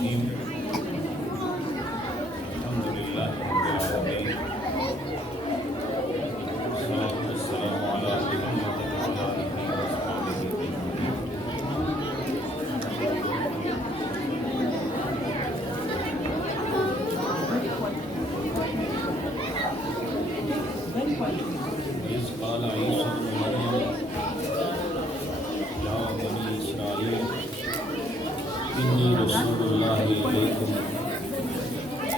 الرحيم الحمد لله رب العالمين والصلاة والسلام على محمد وعلى آله وصحبه وإذ قال عيسى ابن مريم يا بني إسرائيل إني رسول الله إليكم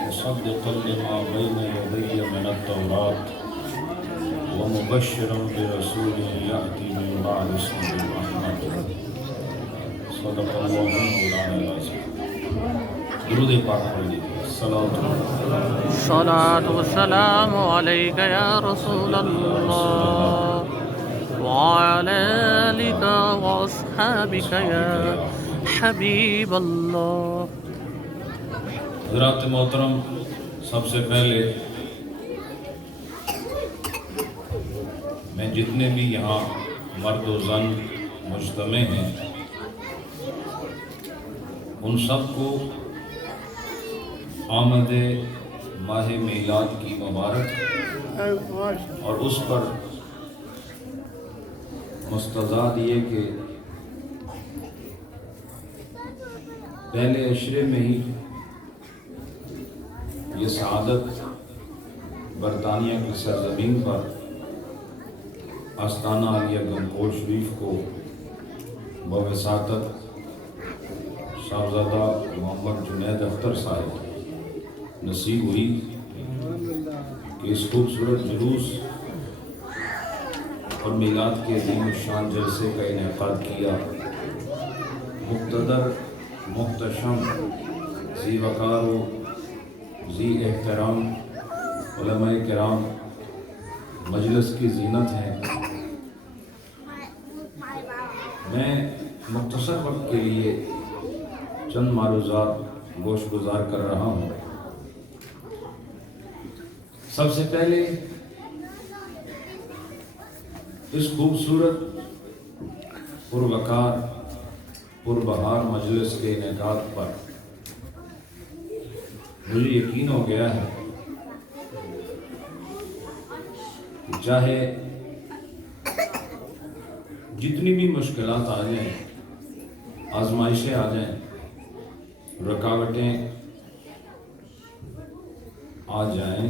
مصدقا لما بين يدي من التوراة ومبشرا برسول يأتي من بعد اسمه أحمد صدق الله مولانا العظيم درود پاک پڑھیے الصلاة والسلام عليك يا رسول الله وعلى آلك وأصحابك يا حبيب الله. حضرات محترم، سب سے پہلے میں جتنے بھی یہاں مرد و زن مجتمع ہیں ان سب کو آمد ماہ میلاد کی مبارک اور اس پر مستضاد یہ کہ پہلے عشرے میں ہی یہ سعادت برطانیہ کی سرزمین پر آستانہ عالیہ گنگوہ شریف کو بوساطت صاحبزادہ محمد جنید اختر صاحب نصیب ہوئی کہ اس خوبصورت جلوس اور میلاد کے عظیم الشان جلسے کا انعقاد کیا. مقتدر، محتشم، ذی وقار و ذی احترام علماء کرام مجلس کی زینت ہیں. میں مختصر وقت کے لیے چند معروضات گوش گزار کر رہا ہوں. سب سے پہلے اس خوبصورت پروقار پربہار مجلس کے انعقاد پر مجھے یقین ہو گیا ہے کہ چاہے جتنی بھی مشکلات آ جائیں، آزمائشیں آ جائیں، رکاوٹیں آ جائیں،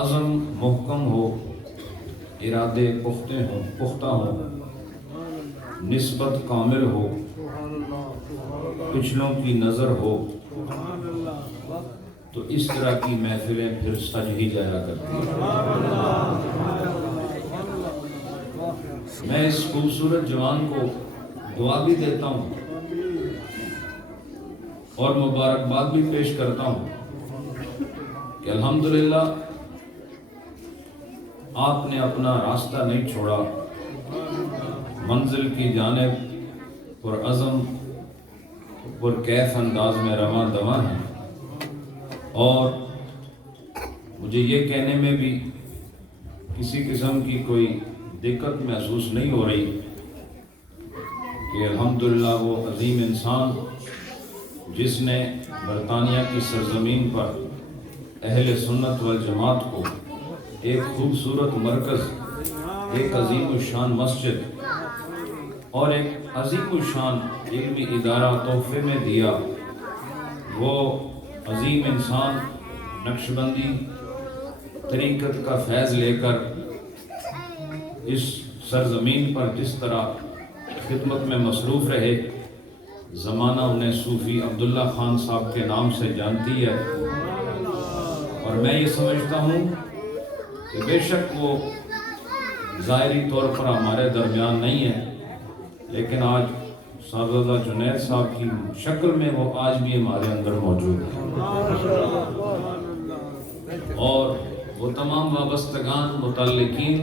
عزم محکم ہو، ارادے پختہ ہوں، نسبت کامل ہو، پچھلوں کی نظر ہو، تو اس طرح کی محفلیں پھر سج ہی جایا کرتی ہیں. میں اس خوبصورت جوان کو دعا بھی دیتا ہوں اور مبارکباد بھی پیش کرتا ہوں کہ الحمدللہ آپ نے اپنا راستہ نہیں چھوڑا، منزل کی جانب پر عزم پر کیف انداز میں رواں دواں ہیں. اور مجھے یہ کہنے میں بھی کسی قسم کی کوئی دقت محسوس نہیں ہو رہی کہ الحمدللہ وہ عظیم انسان جس نے برطانیہ کی سرزمین پر اہل سنت والجماعت کو ایک خوبصورت مرکز، ایک عظیم الشان مسجد اور ایک عظیم الشان علمی ادارہ تحفے میں دیا، وہ عظیم انسان نقشبندی طریقت کا فیض لے کر اس سرزمین پر جس طرح خدمت میں مصروف رہے، زمانہ انہیں صوفی عبداللہ خان صاحب کے نام سے جانتی ہے. اور میں یہ سمجھتا ہوں کہ بے شک وہ ظاہری طور پر ہمارے درمیان نہیں ہے، لیکن آج صاحبزادہ جنید صاحب کی شکل میں وہ آج بھی ہمارے اندر موجود ہے. اور وہ تمام وابستگان متعلقین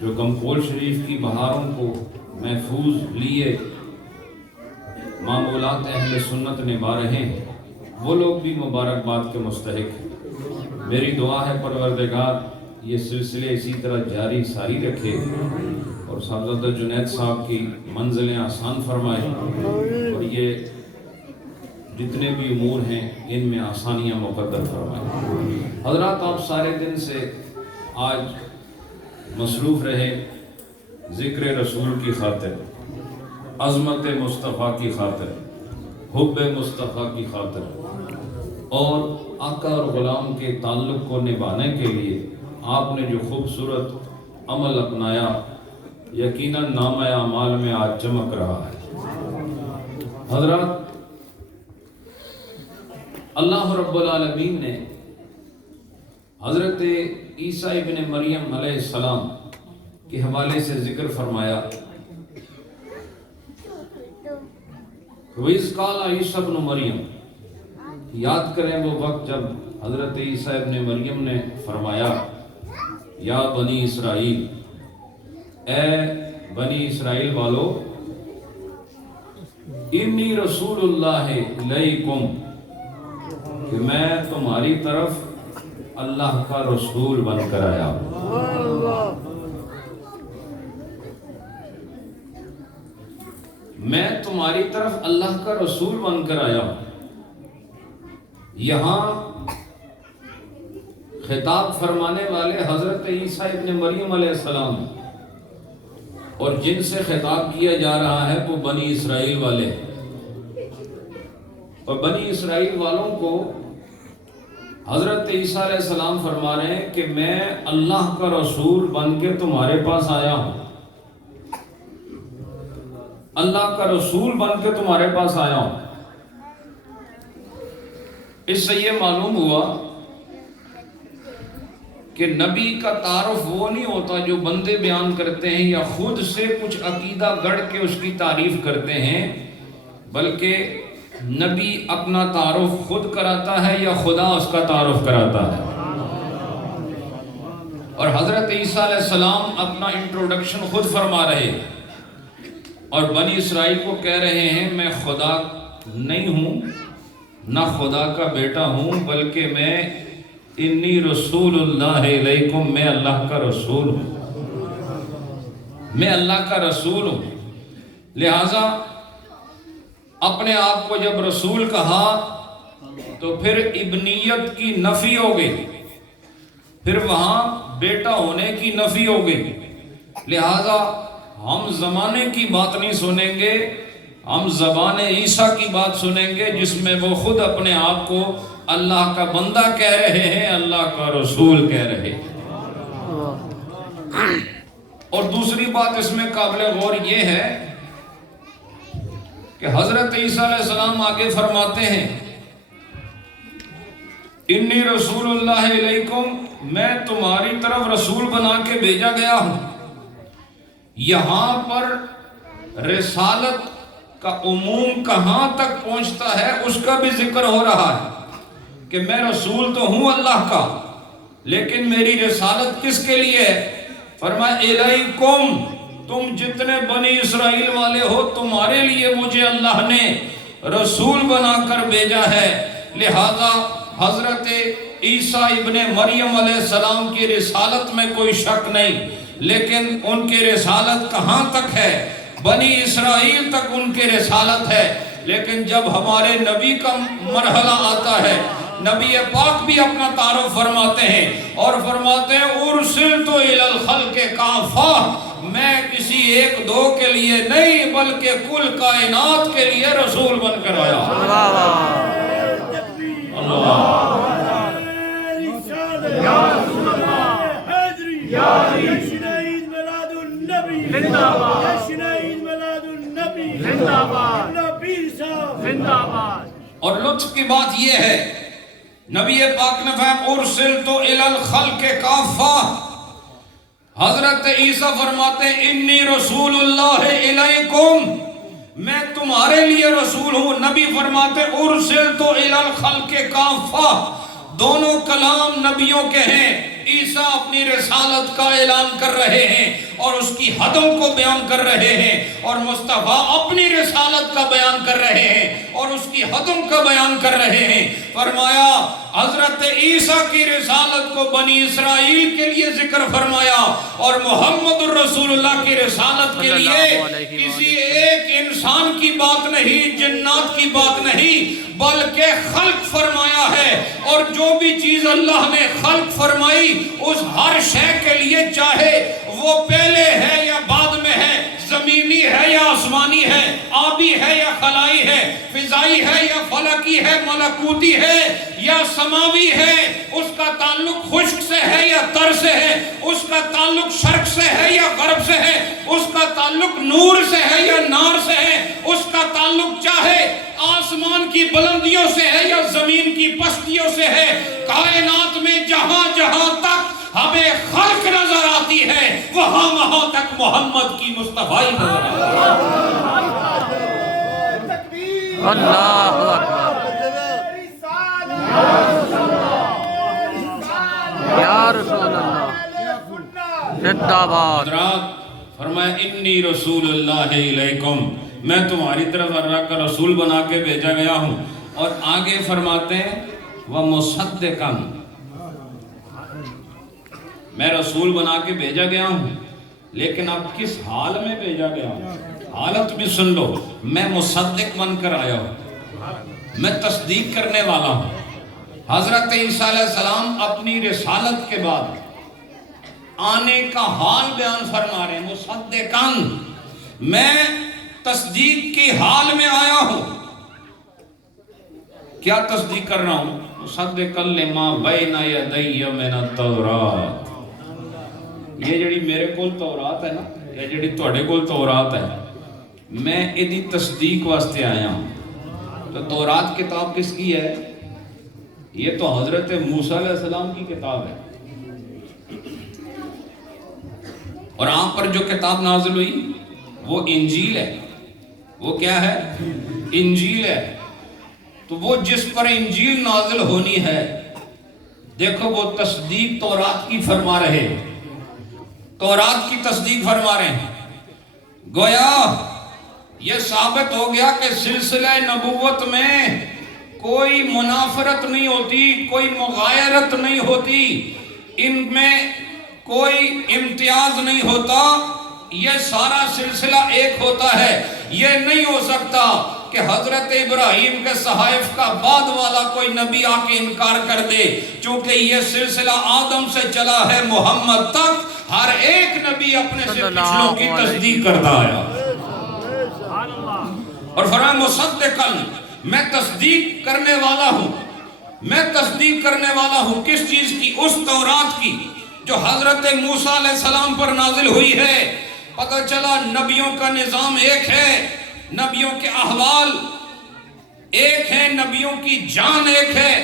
جو گنگوہ شریف کی بہاروں کو محفوظ لیے معمولات اہل سنت نبھا رہے ہیں، وہ لوگ بھی مبارکباد کے مستحق ہیں. میری دعا ہے پروردگار یہ سلسلے اسی طرح جاری ساری رکھے اور صاحبزادہ جنید صاحب کی منزلیں آسان فرمائے اور یہ جتنے بھی امور ہیں ان میں آسانیاں مقدر فرمائے۔ حضرات آپ سارے دن سے آج مصروف رہے ذکر رسول کی خاطر، عظمت مصطفیٰ کی خاطر، حب مصطفیٰ کی خاطر اور آقا اور غلام کے تعلق کو نبھانے کے لیے آپ نے جو خوبصورت عمل اپنایا، یقیناً نامہ اعمال میں آج چمک رہا ہے۔ حضرات اللہ رب العالمین نے حضرت عیسیٰ ابن مریم علیہ السلام کے حوالے سے ذکر فرمایا، وَإِذْ قَالَ عِيسَىٰ ابْنُ مَرْيَمَ، یاد کریں وہ وقت جب حضرت عیسیٰ ابن مریم نے فرمایا، یا بنی اسرائیل، اے بنی اسرائیل والو، انی رسول اللہ علیکم، کہ میں تمہاری طرف اللہ کا رسول بن کر آیا ہوں۔ میں تمہاری طرف اللہ کا رسول بن کر آیا ہوں۔ یہاں خطاب فرمانے والے حضرت عیسیٰ ابن مریم علیہ السلام اور جن سے خطاب کیا جا رہا ہے وہ بنی اسرائیل والے، اور بنی اسرائیل والوں کو حضرت عیسیٰ علیہ السلام فرما رہے ہیں کہ میں اللہ کا رسول بن کے تمہارے پاس آیا ہوں، اللہ کا رسول بن کے تمہارے پاس آیا ہوں۔ اس سے یہ معلوم ہوا کہ نبی کا تعارف وہ نہیں ہوتا جو بندے بیان کرتے ہیں یا خود سے کچھ عقیدہ گڑھ کے اس کی تعریف کرتے ہیں، بلکہ نبی اپنا تعارف خود کراتا ہے یا خدا اس کا تعارف کراتا ہے۔ اور حضرت عیسیٰ علیہ السلام اپنا انٹروڈکشن خود فرما رہے اور بنی اسرائیل کو کہہ رہے ہیں میں خدا نہیں ہوں، نہ خدا کا بیٹا ہوں، بلکہ میں انی رسول اللہ علیکم، میں اللہ کا رسول ہوں، میں اللہ کا رسول ہوں۔ لہٰذا اپنے آپ کو جب رسول کہا تو پھر ابنیت کی نفی ہو گئی، پھر وہاں بیٹا ہونے کی نفی ہو گئی۔ لہٰذا ہم زمانے کی بات نہیں سنیں گے، ہم زبان عیسیٰ کی بات سنیں گے جس میں وہ خود اپنے آپ کو اللہ کا بندہ کہہ رہے ہیں، اللہ کا رسول کہہ رہے ہیں۔ اور دوسری بات اس میں قابل غور یہ ہے کہ حضرت عیسیٰ علیہ السلام آگے فرماتے ہیں انی رسول اللہ علیکم، میں تمہاری طرف رسول بنا کے بھیجا گیا ہوں۔ یہاں پر رسالت کا عموم کہاں تک پہنچتا ہے اس کا بھی ذکر ہو رہا ہے کہ میں رسول تو ہوں اللہ کا، لیکن میری رسالت کس کے لیے ہے؟ فرمایا الیکم، تم جتنے بنی اسرائیل والے ہو تمہارے لیے مجھے اللہ نے رسول بنا کر بھیجا ہے۔ لہذا حضرت عیسیٰ ابن مریم علیہ السلام کی رسالت میں کوئی شک نہیں، لیکن ان کی رسالت کہاں تک ہے؟ بنی اسرائیل تک ان کی رسالت ہے، لیکن جب ہمارے نبی کا مرحلہ آتا ہے، نبی پاک بھی اپنا تعارف فرماتے ہیں اور فرماتے ہیں ارسلت الی الخلق کافہ، میں کسی ایک دو کے لیے نہیں بلکہ کل کائنات کے لیے رسول بن کر آیا۔ اور لطف کی بات یہ ہے نبی پاک نے فرمایا ارسلت الی الخلق کافہ، حضرت عیسیٰ فرماتے ہیں انی رسول اللہ علیکم، میں تمہارے لیے رسول ہوں۔ نبی فرماتے ہیں ارسلت الی الخلق کافہ، دونوں کلام نبیوں کے ہیں۔ عیسیٰ اپنی رسالت کا اعلان کر رہے ہیں اور اس کی حدوں کو بیان کر رہے ہیں، اور مصطفیٰ اپنی رسالت کا بیان کر رہے ہیں اور اس کی حدوں کا بیان کر رہے ہیں. فرمایا حضرت عیسیٰ کی رسالت کو بنی اسرائیل کے لیے ذکر فرمایا اور محمد الرسول اللہ کی رسالت کے لیے کسی ایک انسان کی بات نہیں، جنات کی بات نہیں، بلکہ خلق فرمایا ہے. اور جو بھی چیز اللہ نے خلق فرمائی اس ہر شے کے لیے، چاہے وہ پہلے ہے یا بعد میں ہے، زمینی ہے یا آسمانی ہے، آبی ہے یا خلائی ہے، فضائی ہے یا فلکی ہے، ملکوتی ہے یا سماوی ہے، اس کا تعلق خشک سے ہے یا تر سے ہے، اس کا تعلق شرق سے ہے یا غرب سے ہے، اس کا تعلق نور سے ہے یا نار سے ہے، اس کا تعلق چاہے آسمان کی بلندیوں سے ہے یا زمین کی پستیوں سے ہے. کائنات میں جہاں جہاں تک ہمیں خلق نظر آتی ہے وہاں وہاں تک محمد کی مصطفی نظر آتی ہے. اللہ اکبر یا رسول اللہ زندہ باد. حضرات فرمایا انی رسول اللہ علیکم، میں تمہاری طرف اللہ کا رسول بنا کے بھیجا گیا ہوں. اور آگے فرماتے ہیں وَمُصَدِّقًا، میں رسول بنا کے بھیجا گیا ہوں، لیکن اب کس حال میں بھیجا گیا ہوں؟ حالت بھی سن لو، میں مصدق بن کر آیا ہوں، میں تصدیق کرنے والا ہوں. حضرت عیسیٰ علیہ السلام اپنی رسالت کے بعد آنے کا حال بیان فرما رہے ہیں. مصدقاً، میں تصدیق کی حال میں آیا ہوں. کیا تصدیق کر رہا ہوں؟ مصدقاً لما بین یدی من التوراۃ، یہ جڑی میرے کول تورات ہے نا، یہ جڑی تواڈے کول تورات ہے، میں ایدی تصدیق واسطے آیا ہوں. تو تورات کتاب کس کی ہے؟ یہ تو حضرت موسیٰ علیہ السلام کی کتاب ہے. اور آپ پر جو کتاب نازل ہوئی وہ انجیل ہے. وہ کیا ہے؟ انجیل ہے. تو وہ جس پر انجیل نازل ہونی ہے، دیکھو وہ تصدیق تورات کی فرما رہے، تورات کی تصدیق فرما رہے ہیں. گویا یہ ثابت ہو گیا کہ سلسلہ نبوت میں کوئی منافرت نہیں ہوتی، کوئی مغایرت نہیں ہوتی، ان میں کوئی امتیاز نہیں ہوتا، یہ سارا سلسلہ ایک ہوتا ہے. یہ نہیں ہو سکتا کہ حضرت ابراہیم کے صحائف کا بعد والا کوئی نبی آ کے انکار کر دے، چونکہ یہ سلسلہ آدم سے چلا ہے محمد تک. ہر ایک نبی اپنے سے پچھلوں کی تصدیق کرتا آیا. اور فرمایا مصدقاً، میں تصدیق کرنے والا ہوں. میں تصدیق کرنے والا ہوں کس چیز کی؟ اس تورات کی جو حضرت موسیٰ علیہ السلام پر نازل ہوئی ہے. پتہ چلا نبیوں کا نظام ایک ہے، نبیوں کے احوال ایک ہیں، نبیوں کی جان ایک ہے،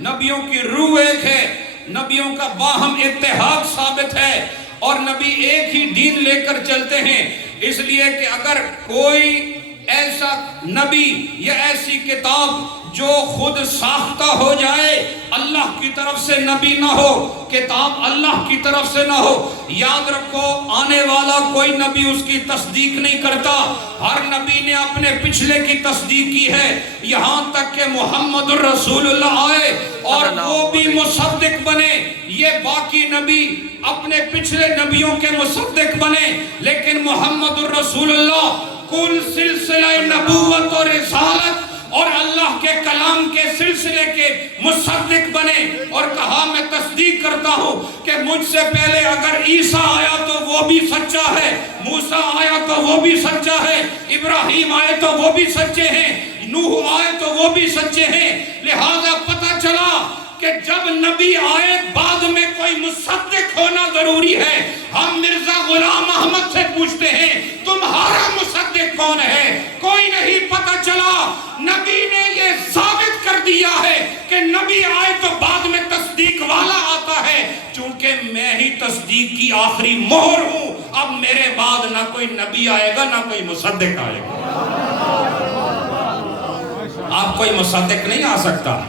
نبیوں کی روح ایک ہے، نبیوں کا باہم اتحاد ثابت ہے، اور نبی ایک ہی دین لے کر چلتے ہیں. اس لیے کہ اگر کوئی ایسا نبی یا ایسی کتاب جو خود ساختہ ہو جائے، اللہ کی طرف سے نبی نہ ہو، کتاب اللہ کی طرف سے نہ ہو، یاد رکھو آنے والا کوئی نبی اس کی تصدیق نہیں کرتا. ہر نبی نے اپنے پچھلے کی تصدیق کی ہے، یہاں تک کہ محمد الرسول اللہ آئے اور وہ بھی مصدق بنے. یہ باقی نبی اپنے پچھلے نبیوں کے مصدق بنے، لیکن محمد الرسول اللہ کل سلسلہ نبوت اور رسالت اور اللہ کے کلام کے سلسلے کے مصدق بنے، اور کہا میں تصدیق کرتا ہوں کہ مجھ سے پہلے اگر عیسیٰ آیا تو وہ بھی سچا ہے، موسیٰ آیا تو وہ بھی سچا ہے، ابراہیم آئے تو وہ بھی سچے ہیں، نوح آئے تو وہ بھی سچے ہیں. لہذا پتہ چلا کہ جب نبی آئے بعد میں کوئی مصدق ہونا ضروری ہے. ہم مرزا غلام احمد سے پوچھتے ہیں تمہارا مصدق کون ہے؟ کوئی نہیں. پتہ چلا نبی نے یہ ثابت کر دیا ہے کہ نبی آئے تو بعد میں تصدیق والا آتا ہے. چونکہ میں ہی تصدیق کی آخری مہر ہوں، اب میرے بعد نہ کوئی نبی آئے گا نہ کوئی مصدق آئے گا. آپ کوئی مصدق نہیں آ سکتا.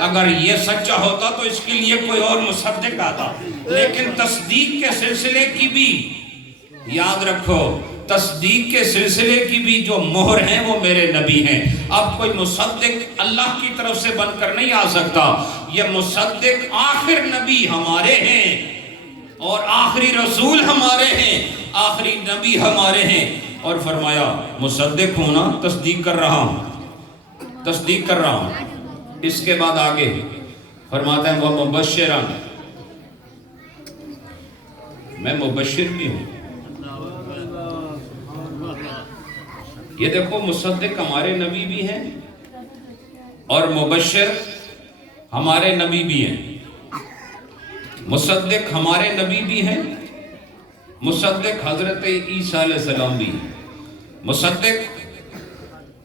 اگر یہ سچا ہوتا تو اس کے لیے کوئی اور مصدق آتا. لیکن تصدیق کے سلسلے کی بھی یاد رکھو تصدیق کے سلسلے کی بھی جو مہر ہیں وہ میرے نبی ہیں. اب کوئی مصدق اللہ کی طرف سے بن کر نہیں آ سکتا. یہ مصدق آخر نبی ہمارے ہیں اور آخری رسول ہمارے ہیں, آخری نبی ہمارے ہیں. اور فرمایا مصدق ہوں نا, تصدیق کر رہا ہوں, تصدیق کر رہا ہوں. اس کے بعد آگے فرماتا ہے وہ مبشرا, میں مبشر بھی ہوں. یہ دیکھو مصدق ہمارے نبی بھی ہیں اور مبشر ہمارے نبی بھی ہیں. مصدق ہمارے نبی بھی ہیں, مصدق حضرت عیسیٰ علیہ السلام بھی ہیں. مصدق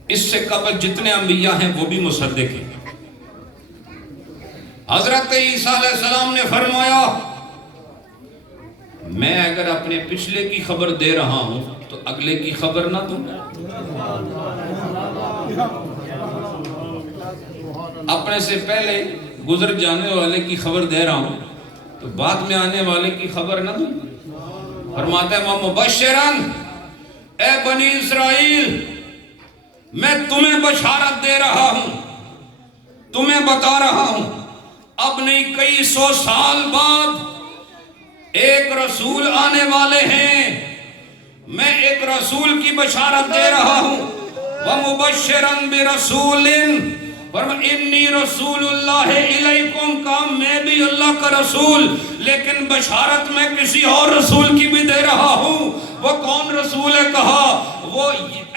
اس سے قبل جتنے انبیاء ہیں وہ بھی مصدق ہیں. حضرت عیسیٰ علیہ السلام نے فرمایا میں اگر اپنے پچھلے کی خبر دے رہا ہوں تو اگلے کی خبر نہ دوں. اپنے سے پہلے گزر جانے والے کی خبر دے رہا ہوں تو بعد میں آنے والے کی خبر نہ دوں. فرماتا ہے مبشرن, اے بنی اسرائیل میں تمہیں بشارت دے رہا ہوں, تمہیں بتا رہا ہوں اب نہیں کئی سو سال بعد ایک رسول آنے والے ہیں. میں ایک رسول کی بشارت دے رہا ہوں. وَمُبَشِّرًا بِرَسُولٍ, انی رسول اللہ علیکم, کا میں بھی اللہ کا رسول, لیکن بشارت میں کسی اور رسول کی بھی دے رہا ہوں. وہ کون رسول ہے؟ کہا وہ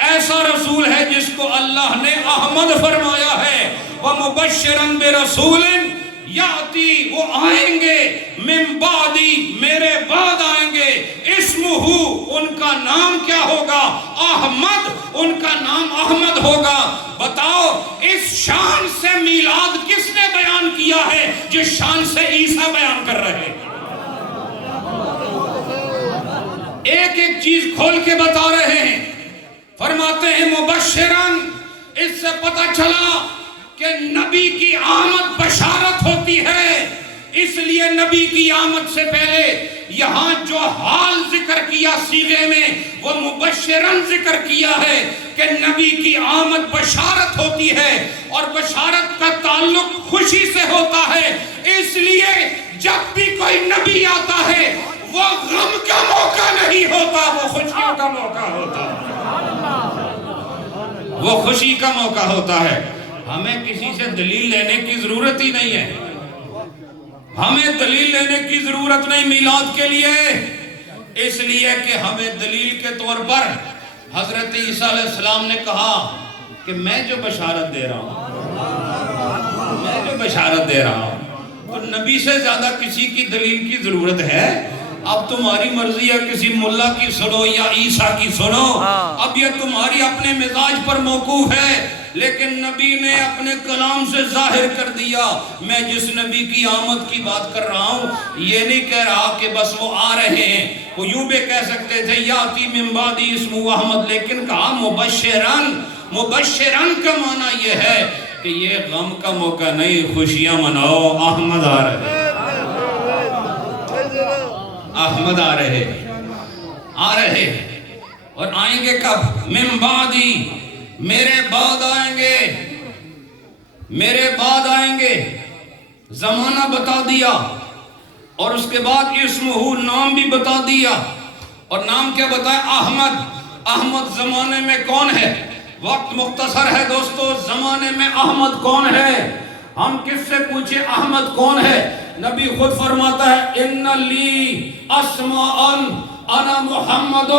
ایسا رسول ہے جس کو اللہ نے احمد فرمایا ہے. وَمُبَشِّرًا بِرَسُولٍ یاتی, وہ آئیں گے من بعدی, میرے بعد آئیں گے, اسمہ, ان کا نام کیا ہوگا؟ احمد, ان کا نام احمد ہوگا. بتاؤ اس شان سے میلاد کس نے بیان کیا ہے جس شان سے عیسیٰ بیان کر رہے ہیں؟ ایک ایک چیز کھول کے بتا رہے ہیں. فرماتے ہیں مبشرن, اس سے پتہ چلا کہ نبی کی آمد بشارت ہوتی ہے. اس لیے نبی کی آمد سے پہلے یہاں جو حال ذکر کیا صیغے میں وہ مبشرن ذکر کیا ہے کہ نبی کی آمد بشارت ہوتی ہے اور بشارت کا تعلق خوشی سے ہوتا ہے. اس لیے جب بھی کوئی نبی آتا ہے وہ غم کا موقع نہیں ہوتا, وہ خوشیوں کا موقع ہوتا ہے, وہ خوشی کا موقع ہوتا ہے. ہمیں کسی سے دلیل لینے کی ضرورت ہی نہیں ہے, ہمیں دلیل لینے کی ضرورت نہیں میلاد کے لیے, اس لیے کہ ہمیں دلیل کے طور پر حضرت عیسیٰ علیہ السلام نے کہا کہ میں جو بشارت دے رہا ہوں, میں جو بشارت دے رہا ہوں, تو نبی سے زیادہ کسی کی دلیل کی ضرورت ہے؟ اب تمہاری مرضی ہے کسی ملا کی سنو یا عیسیٰ کی سنو, اب یہ تمہاری اپنے مزاج پر موقوف ہے. لیکن نبی نے اپنے کلام سے ظاہر کر دیا میں جس نبی کی آمد کی بات کر رہا ہوں یہ نہیں کہہ رہا کہ بس وہ آ رہے ہیں. وہ یوں بھی کہہ سکتے تھے یاتی من بعدی اسمہ احمد, لیکن کہا مبشرن. مبشرن کا معنی یہ ہے کہ یہ غم کا موقع نہیں, خوشیاں مناؤ, احمد آ رہے, احمد آ رہے, آ رہے. اور آئیں گے کب؟ من بعدی, میرے بعد آئیں گے, میرے بعد آئیں گے. زمانہ بتا دیا اور اس کے بعد اسمہ, نام بھی بتا دیا. اور نام کیا بتایا؟ احمد. احمد زمانے میں کون ہے؟ وقت مختصر ہے دوستو, زمانے میں احمد کون ہے؟ ہم کس سے پوچھیں احمد کون ہے؟ نبی خود فرماتا ہے ان لی اسماء انا محمد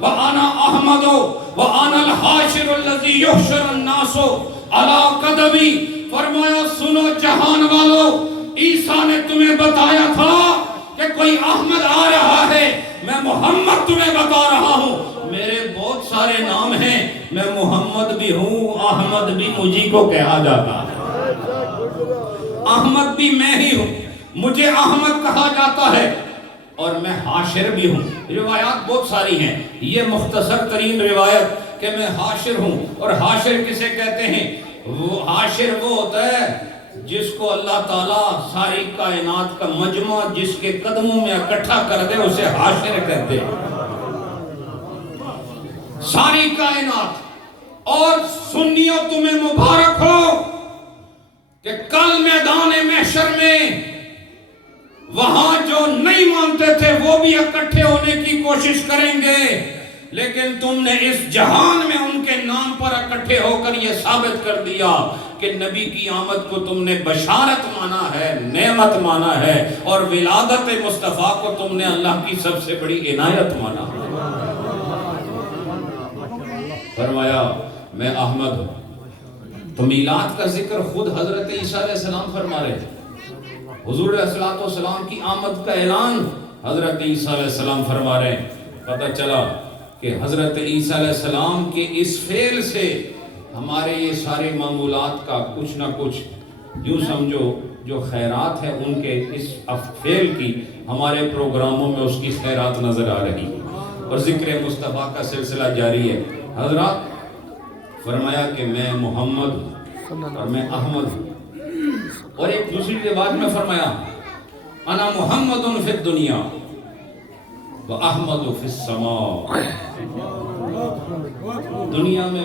وانا احمد وانا الحاشر الذی یحشر الناس علی قدمی. فرمایا سنو جہان والو, عیسیٰ نے تمہیں بتایا تھا کہ کوئی احمد آ رہا ہے, میں محمد تمہیں بتا رہا ہوں. میرے بہت سارے نام ہیں, میں محمد بھی ہوں, احمد بھی مجھے کو کہا جاتا ہے, احمد بھی میں ہی ہوں, مجھے احمد کہا جاتا ہے, اور میں حاشر بھی ہوں. روایات بہت ساری ہیں, یہ مختصر ترین روایت کہ میں حاشر ہوں. اور حاشر کسے کہتے ہیں؟ وہ حاشر وہ ہوتا ہے جس کو اللہ تعالیٰ ساری کائنات کا مجمع جس کے قدموں میں اکٹھا کر دے, اسے حاشر کہتے ہیں. ساری کائنات. اور سنیوں تمہیں مبارک ہو کہ کل میدان محشر میں وہاں جو نہیں مانتے تھے وہ بھی اکٹھے ہونے کی کوشش کریں گے، لیکن تم نے اس جہان میں ان کے نام پر اکٹھے ہو کر یہ ثابت کر دیا کہ نبی کی آمد کو تم نے بشارت مانا ہے، نعمت مانا ہے، اور ولادت مصطفیٰ کو تم نے اللہ کی سب سے بڑی عنایت مانا. فرمایا میں احمد ہوں. تو میلاد کا ذکر خود حضرت عیسیٰ علیہ السلام فرما رہے تھے. حضور علیہ السلام کی آمد کا اعلان حضرت عیسیٰ علیہ السلام فرما رہے ہیں. پتہ چلا کہ حضرت عیسیٰ علیہ السلام کے اس فعل سے ہمارے یہ سارے معمولات کا کچھ نہ کچھ یوں سمجھو جو خیرات ہے ان کے اس فعل کی ہمارے پروگراموں میں اس کی خیرات نظر آ رہی ہے، اور ذکر مصطفیٰ کا سلسلہ جاری ہے. حضرات فرمایا کہ میں محمد ہوں اور میں احمد ہوں. اور ایک دوسری روایت میں فرمایا انا محمد فی الدنیا و احمد فی السماء. دنیا میں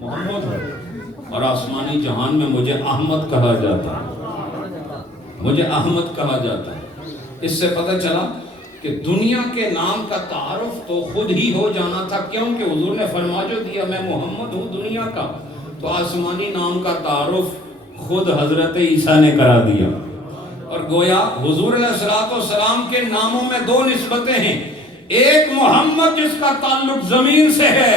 محمد ہوں اور آسمانی جہان میں مجھے احمد کہا جاتا ہے، مجھے احمد کہا جاتا ہے. اس سے پتہ چلا کہ دنیا کے نام کا تعارف تو خود ہی ہو جانا تھا، کیونکہ حضور نے فرما جو دیا میں محمد ہوں دنیا کا، تو آسمانی نام کا تعارف خود حضرت عیسیٰ نے کرا دیا. اور گویا حضور علیہ السلام کے ناموں میں دو نسبتیں ہیں، ایک محمد جس کا تعلق زمین سے ہے،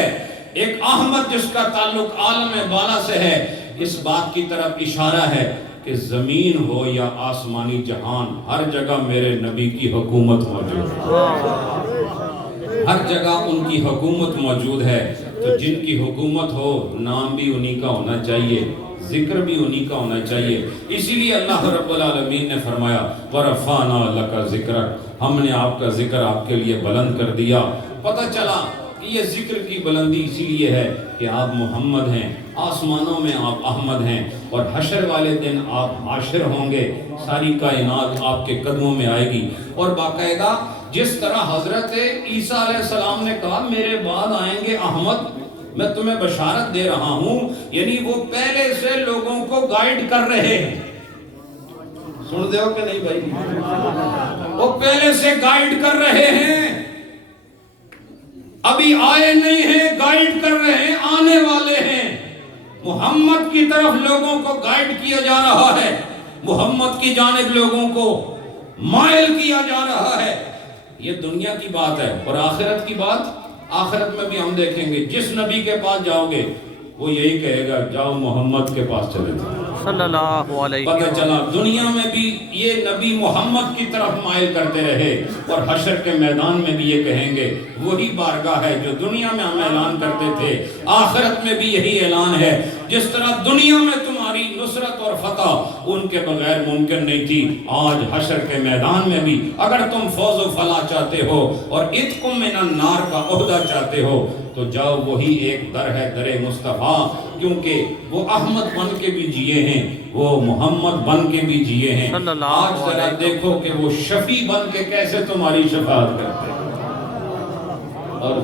ایک احمد جس کا تعلق عالم بالا سے ہے. اس بات کی طرف اشارہ ہے کہ زمین ہو یا آسمانی جہان، ہر جگہ میرے نبی کی حکومت موجود ہے، ہر جگہ ان کی حکومت موجود ہے. تو جن کی حکومت ہو نام بھی انہی کا ہونا چاہیے، ذکر بھی انہی کا ہونا چاہیے. اسی لیے اللہ رب العالمین نے فرمایا وَرَفَعْنَا لَكَ ذِكْرَكَ، ہم نے آپ کا ذکر آپ کے لیے بلند کر دیا. پتہ چلا کہ یہ ذکر کی بلندی اسی لیے ہے کہ آپ محمد ہیں، آسمانوں میں آپ احمد ہیں، اور حشر والے دن آپ عاشر ہوں گے. ساری کائنات آپ کے قدموں میں آئے گی. اور باقاعدہ جس طرح حضرت عیسیٰ علیہ السلام نے کہا میرے بعد آئیں گے احمد، میں تمہیں بشارت دے رہا ہوں، یعنی وہ پہلے سے لوگوں کو گائیڈ کر رہے ہیں. سن دے ہو کہ نہیں بھائی؟ وہ پہلے سے گائیڈ کر رہے ہیں، ابھی آئے نہیں ہیں، گائیڈ کر رہے ہیں، آنے والے ہیں. محمد کی طرف لوگوں کو گائیڈ کیا جا رہا ہے، محمد کی جانب لوگوں کو مائل کیا جا رہا ہے. یہ دنیا کی بات ہے. اور آخرت کی بات، آخرت میں بھی ہم دیکھیں گے جس نبی کے پاس جاؤ گے وہ یہی کہے گا جاؤ محمد کے پاس چلے جاؤ. صلی اللہ علیہ پتہ وسلم. چلا دنیا میں بھی یہ نبی محمد کی طرف مائل کرتے رہے، اور حشر کے میدان میں بھی یہ کہیں گے وہی بارگاہ ہے جو دنیا میں ہم اعلان کرتے تھے، آخرت میں بھی یہی اعلان ہے. جس طرح دنیا میں تمہاری نصرت اور فتح ان کے بغیر ممکن نہیں تھی، آج حشر کے میدان میں بھی اگر تم فوز و فلاح چاہتے ہو اور عتق من النار کا عہدہ چاہتے ہو تو جاؤ، وہی ایک در ہے در مصطفیٰ. کیونکہ وہ احمد بن کے بھی جیے ہیں، وہ محمد بن کے بھی جیے ہیں. آج ذرا دیکھو کہ وہ شفیع بن کے کیسے تمہاری شفاعت کرتے ہیں. اور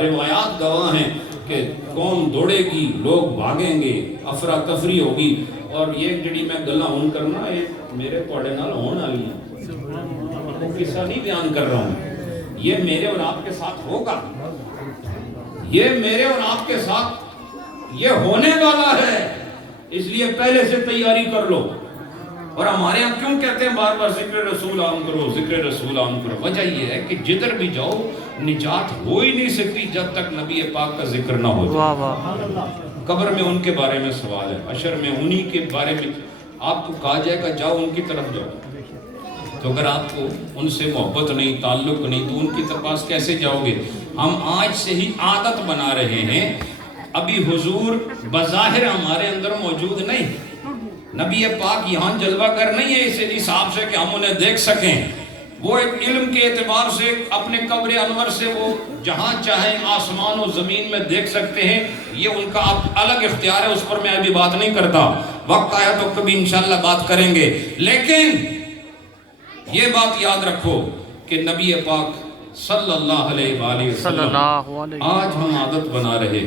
روایات گواہ ہیں کہ قوم دوڑے گی، لوگ بھاگیں گے، افراتفری ہوگی. اور یہ جڑی میں گلاں ہون کرنا یہ میرے توڑے نال ہون والی ہیں، قصہ نہیں بیان کر رہا ہوں، یہ میرے اور آپ کے ساتھ ہوگا، یہ میرے اور آپ کے ساتھ یہ ہونے والا ہے. اس لیے پہلے سے تیاری کر لو. اور ہمارے یہاں کیوں کہتے ہیں بار بار ذکر رسول عام کرو، ذکر رسول عام کرو؟ وجہ یہ ہے کہ جدھر بھی جاؤ نجات ہو ہی نہیں سکتی جب تک نبی پاک کا ذکر نہ ہو جائے. قبر میں ان کے بارے میں سوال ہے، حشر میں انہی کے بارے میں آپ کو کہا جائے گا جاؤ ان کی طرف جاؤ. تو اگر آپ کو ان سے محبت نہیں، تعلق نہیں، تو ان کی پاس کیسے جاؤ گے؟ ہم آج سے ہی عادت بنا رہے ہیں. ابھی حضور بظاہر ہمارے اندر موجود نہیں، نبی پاک یہاں جلوہ گر نہیں ہے اس حساب سے کہ ہم انہیں دیکھ سکیں. وہ ایک علم کے اعتبار سے اپنے قبر انور سے وہ جہاں چاہیں آسمان و زمین میں دیکھ سکتے ہیں. یہ ان کا الگ اختیار ہے، اس پر میں ابھی بات نہیں کرتا. وقت آیا تو کبھی انشاءاللہ بات کریں گے. لیکن یہ بات یاد رکھو کہ نبی پاک صلی اللہ علیہ وآلہ صلی وسلم اللہ علیہ آج ہم عادت بنا رہے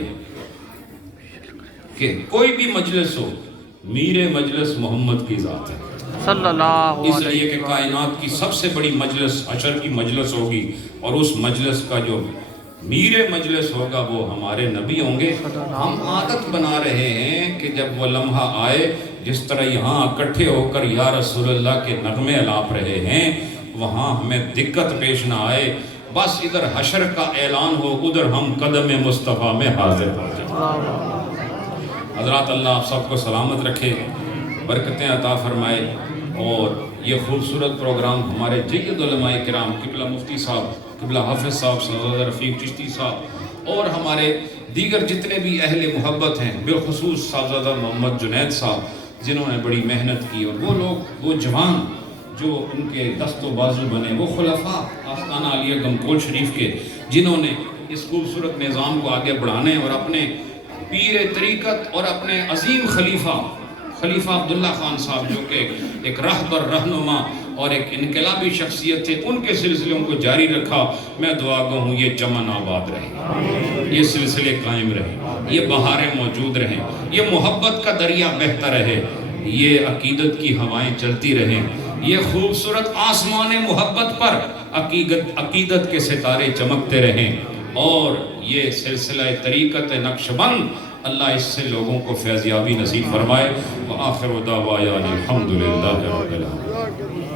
کہ کوئی بھی مجلس ہو میر مجلس محمد کی ذات ہے، صلی اللہ اس لیے علیہ کہ کائنات کی سب سے بڑی مجلس حشر کی مجلس ہوگی، اور اس مجلس کا جو میر مجلس ہوگا وہ ہمارے نبی ہوں گے۔ ہم عادت بنا رہے ہیں کہ جب وہ لمحہ آئے، جس طرح یہاں اکٹھے ہو کر یا رسول اللہ کے نغمے الاپ رہے ہیں، وہاں ہمیں دقت پیش نہ آئے، بس ادھر حشر کا اعلان ہو، ادھر ہم قدم مصطفیٰ میں حاضر ہو جائیں۔ حضرات اللہ آپ سب کو سلامت رکھے، برکتیں عطا فرمائے، اور یہ خوبصورت پروگرام ہمارے جید علماء کرام قبلہ مفتی صاحب، قبلہ حافظ صاحب، صاحبزادہ رفیق چشتی صاحب، اور ہمارے دیگر جتنے بھی اہل محبت ہیں، بالخصوص صاحبزادہ محمد جنید صاحب جنہوں نے بڑی محنت کی، اور وہ لوگ، وہ جوان جو ان کے دست و بازو بنے، وہ خلفاء آستانہ علیہ گمکول شریف کے، جنہوں نے اس خوبصورت نظام کو آگے بڑھانے اور اپنے پیر طریقت اور اپنے عظیم خلیفہ عبداللہ خان صاحب جو کہ ایک رہبر، رہنما اور ایک انقلابی شخصیت تھے، ان کے سلسلوں کو جاری رکھا۔ میں دعا گو ہوں یہ چمن آباد رہے، یہ سلسلے قائم رہے، یہ بہاریں موجود رہیں، یہ محبت کا دریا بہتا رہے، یہ عقیدت کی ہوائیں چلتی رہیں، یہ خوبصورت آسمان محبت پر عقیدت کے ستارے چمکتے رہیں، اور یہ سلسلہ طریقت نقشبند اللہ اس سے لوگوں کو فیضیابی نصیب فرمائے۔ وآخر دعوانا الحمدللہ رب العالمین۔